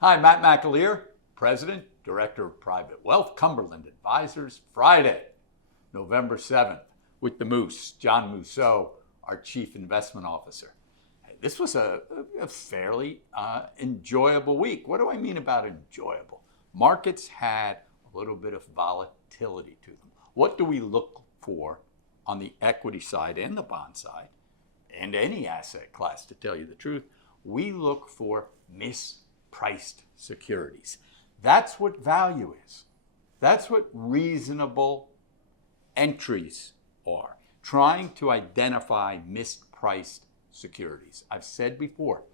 Hi, Matt McAleer, President, Director of Private Wealth, Cumberland Advisors Friday, November 7th, with the Moose, John Mousseau, our Chief Investment Officer. Hey, this was a fairly enjoyable week. What do I mean about enjoyable? Markets had a little bit of volatility to them. What do we look for on the equity side and the bond side, and any asset class, to tell you the truth? We look for mispriced securities. That's what value is. That's what reasonable entries are. Trying to identify mispriced securities. I've said before,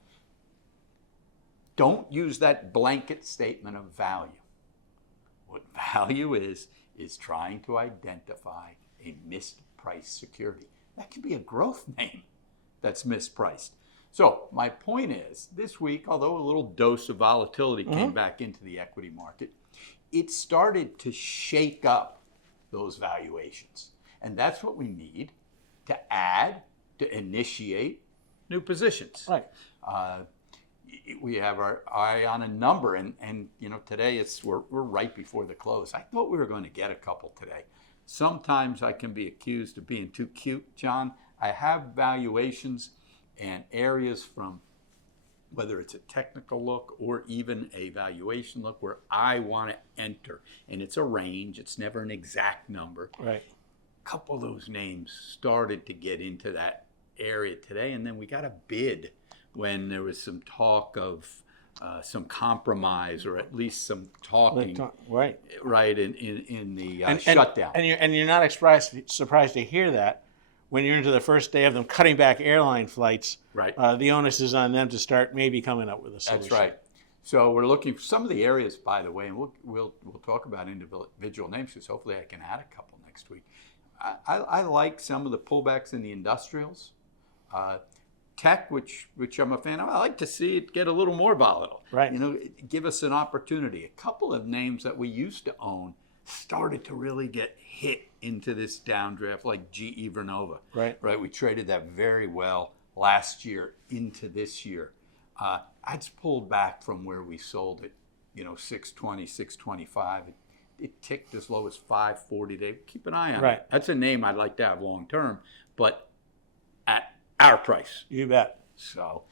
don't use that blanket statement of value. What value is trying to identify a mispriced security. That could be a growth name that's mispriced. So my point is, this week, although a little dose of volatility came back into the equity market, it started to shake up those valuations. And that's what we need to add, to initiate new positions. Right. We have our eye on a number, and you know, today we're right before the close. I thought we were going to get a couple today. Sometimes I can be accused of being too cute, John. I have valuations and areas from whether it's a technical look or even a valuation look where I want to enter. And it's a range, it's never an exact number. Right. A couple of those names started to get into that area today, and then we got a bid when there was some talk of some compromise, or at least some talking, right in the shutdown. And you're not surprised to hear that when you're into the first day of them cutting back airline flights. Right. The onus is on them to start maybe coming up with a solution. That's right. So we're looking for some of the areas, by the way, and we'll talk about individual names, because hopefully I can add a couple next week. I like some of the pullbacks in the industrials. Tech, which I'm a fan of, I like to see it get a little more volatile. Right. You know, give us an opportunity. A couple of names that we used to own started to really get hit into this downdraft, like GE Vernova. Right. Right. We traded that very well last year into this year. It's pulled back from where we sold it, you know, 620, 625. It ticked as low as 540 today. Keep an eye on it. That's a name I'd like to have long term, but at our price. You bet. So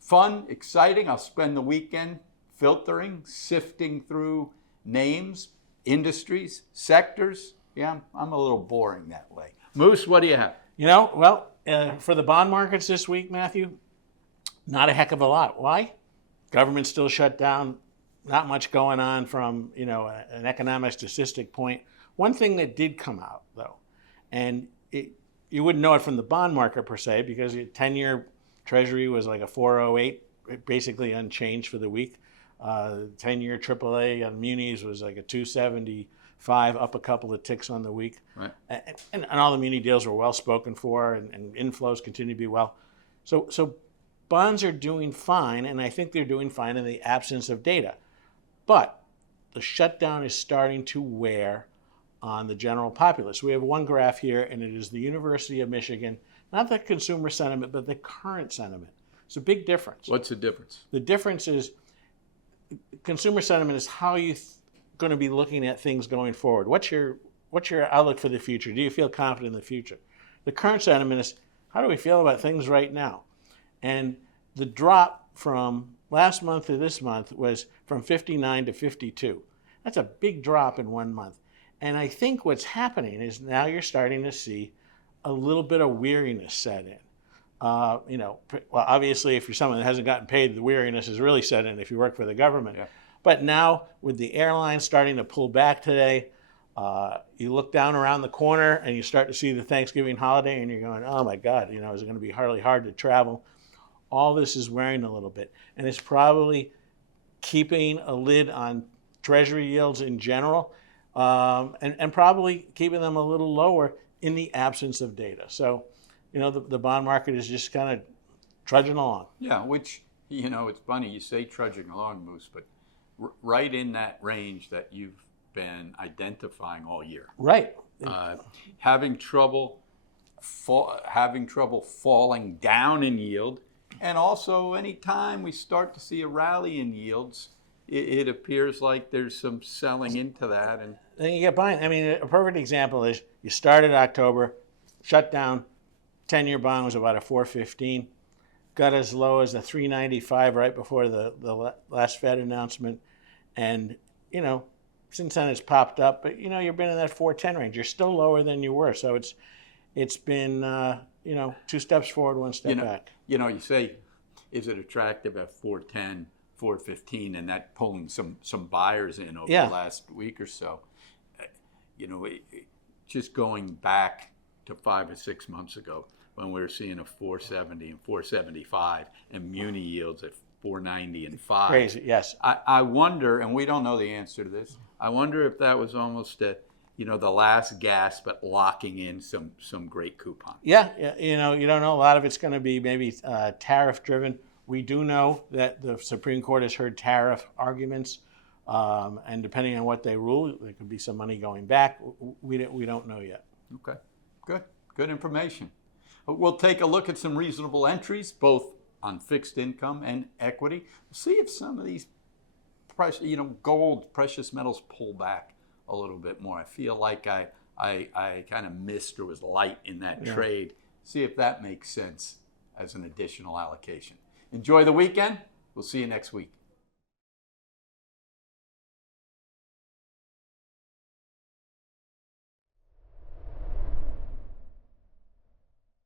fun, exciting. I'll spend the weekend filtering, sifting through names, industries, sectors. Yeah, I'm a little boring that way. Moose, what do you have? You know, well, for the bond markets this week, Matthew, not a heck of a lot. Why? Government still shut down. Not much going on from, you know, an economic statistic point. One thing that did come out, though, and you wouldn't know it from the bond market per se, because your 10-year Treasury was like a 408, basically unchanged for the week. 10-year AAA on munis was like a 275, up a couple of ticks on the week. Right. And all the muni deals were well spoken for, and inflows continue to be well. So bonds are doing fine, and I think they're doing fine in the absence of data. But the shutdown is starting to wear on the general populace. We have one graph here, and it is the University of Michigan, not the consumer sentiment, but the current sentiment. It's a big difference. What's the difference? The difference is consumer sentiment is how you going to be looking at things going forward. What's your outlook for the future? Do you feel confident in the future? The current sentiment is, how do we feel about things right now? And the drop from last month to this month was from 59 to 52. That's a big drop in 1 month. And I think what's happening is now you're starting to see a little bit of weariness set in. You know, well, obviously, if you're someone that hasn't gotten paid, the weariness is really set in if you work for the government. Yeah. But now, with the airlines starting to pull back today, you look down around the corner and you start to see the Thanksgiving holiday, and you're going, oh my God, you know, is it going to be hardly hard to travel? All this is wearing a little bit, and it's probably keeping a lid on Treasury yields in general, and probably keeping them a little lower in the absence of data. So, you know, the bond market is just kind of trudging along. Yeah, which, you know, it's funny, you say trudging along, Moose, but right in that range that you've been identifying all year. Right. Having trouble falling down in yield, And also, anytime we start to see a rally in yields, it appears like there's some selling into that. And then you get buying. I mean, a perfect example is you started October, shut down, 10-year bond was about a 4.15, got as low as a 3.95 right before the last Fed announcement, and since then it's popped up. But you've been in that 4.10 range. You're still lower than you were, so it's been 2 steps forward, 1 step back. You say, is it attractive at 4.10? 4.15, and that pulling some buyers in over the last week or so. Just going back to 5 or 6 months ago when we were seeing a 4.70 and 4.75 and muni yields at 4.90 and 5. Crazy, yes. I wonder, and we don't know the answer to this, I wonder if that was almost the last gasp at locking in some great coupon. Yeah, you don't know. A lot of it's going to be maybe tariff driven. We do know that the Supreme Court has heard tariff arguments, and depending on what they rule, there could be some money going back. We don't know yet. Okay, good information. We'll take a look at some reasonable entries, both on fixed income and equity. We'll see if some of these gold, precious metals pull back a little bit more. I feel like I kind of missed or was light in that trade. See if that makes sense as an additional allocation. Enjoy the weekend. We'll see you next week.